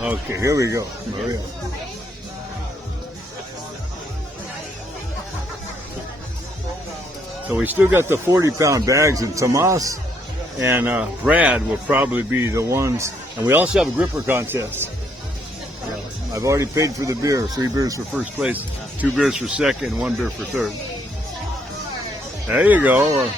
Okay, here we go. Maria. So we still got the 40-pound bags, and Tomas and Brad will probably be the ones. And we also have a gripper contest. I've already paid for the beer. 3 beers for first place, 2 beers for second, 1 beer for third. There you go.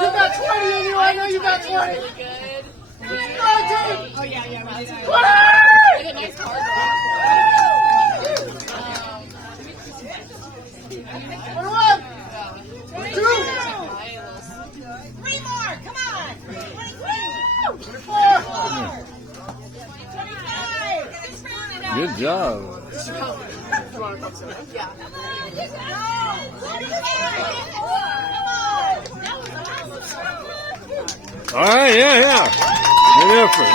You got 20 in you. I know you got 20. Really good. Oh yeah, yeah. 20! A nice card. 21! 22! 3 more, come on! 23! 24! 25! Good job. Yeah. All right, yeah. Good effort.